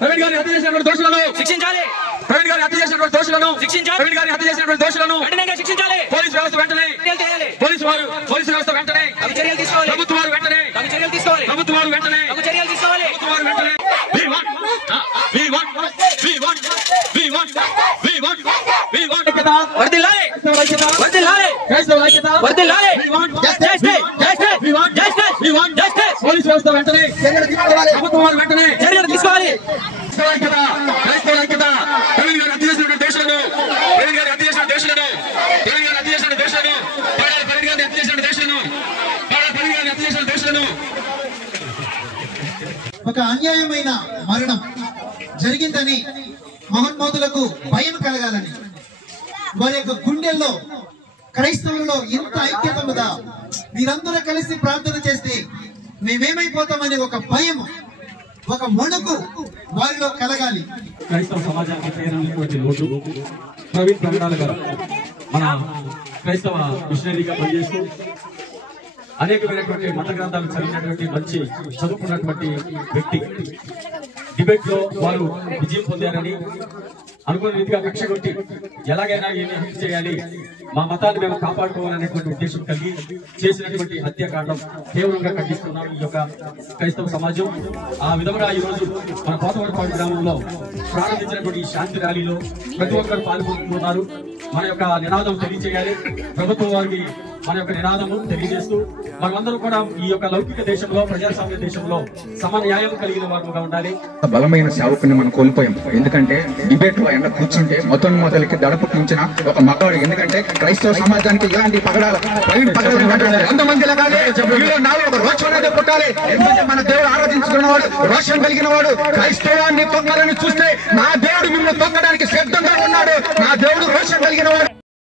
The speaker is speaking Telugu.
ప్రవీణ్ గారిని హత్య చేసినటువంటి దోషులను శిక్షించాలి. ప్రవీణ్ గారిని హత్య చేసినటువంటి దోషులను శిక్షించాలి. ప్రవీణ్ గారిని హత్య చేసినటువంటి దోషులను కఠినంగా శిక్షించాలి. పోలీసు వ్యవస్థ వెంటనే పోలీసు వ్యవస్థ వెంటనే చర్యలు తీసుకోవాలి. ప్రభుత్వం వారు వెంటనే చర్యలు తీసుకోవాలి. ప్రభుత్వం వారు వెంటనే చర్యలు తీసుకోవాలి. ప్రభుత్వం వారు వెంటనే వర్ధిల్లాలి. వర్ధిల్లాలి. వర్ధిల్లాలి. పోలీసు వ్యవస్థ వెంటనే ప్రభుత్వం వారు వెంటనే చర్యలు తీసుకోవాలి. ప్రవీణ్ గారు హత్య చేసినటువంటి దోషులను ప్రవీణ్ గారు హత్య చేసిన దోషులను ప్రవీణ్ గారు హత్య చేసిన దోషులను ప్రవీణ్ గారిని హత్య చేసిన దోషులను ప్రవీణ్ గారిని హత్య చేసిన దోషులను ఒక అన్యాయమైన మరణం జరిగిందని మహోన్మోదులకు భయం కలగాలని వారి యొక్క గుండెల్లో క్రైస్తవులలో ఎంత ఐక్యత ఉందా, మీరందరూ కలిసి ప్రార్థన చేస్తే మేమేమైపోతామని ఒక భయం, ఒక వణుకు వారిలో కలగాలి. క్రైస్తవ సమాజానికి ప్రేరణటువంటి లోటు ప్రవీణ్ ప్రవీణాల గారు మన క్రైస్తవ మిషనరీగా పనిచేస్తూ అనేకమైనటువంటి మత గ్రంథాలు చదివినటువంటి మంచి చదువుకున్నటువంటి వ్యక్తి. డిబేట్ లో వారు విజయం పొందారని అనుకున్న రీతిగా కక్ష కొట్టి ఎలాగైనా ఏమి హత్య చేయాలి, మా మతాన్ని మేము కాపాడుకోవాలనేటువంటి ఉద్దేశం కలిగి చేసినటువంటి హత్యాకాండం తీవ్రంగా ఖండిస్తున్నాం ఈ యొక్క క్రైస్తవ సమాజం. ఆ విధంగా ఈ రోజు మన కోతవరపాడు గ్రామంలో ప్రారంభించినటువంటి ఈ శాంతి ర్యాలీలో ప్రతి ఒక్కరు పాల్గొంటున్నారు. మన యొక్క నినాదం తెలియజేయాలి. ప్రభుత్వం వారికి మన యొక్క నినాదము తెలియజేస్తూ మనమందరూ కూడా ఈ యొక్క లౌకిక దేశంలో ప్రజాస్వామ్య దేశంలో సమన్యాయం కలిగిన వారుగా ఉండాలి. బలమైన సేవకుని మనం కోల్పోయాం. ఎందుకంటే డిబేట్ లో ఎండ కూర్చుంటే మొదలకి దడపు ఉంచిన ఒక మగాడు. ఎందుకంటే క్రైస్తవ సమాజానికి ఇలాంటి పగడాలు పుట్టాలి. ఎందుకంటే మన దేవుడు ఆరాధించుకున్నవాడు, రోషం కలిగిన వాడు, క్రైస్తవాన్ని తొక్కాలని చూస్తే నా దేవుడు మిమ్మల్ని తొక్కడానికి సిద్ధంగా ఉన్నాడు. నా దేవుడు రోషం కలిగిన వాడు.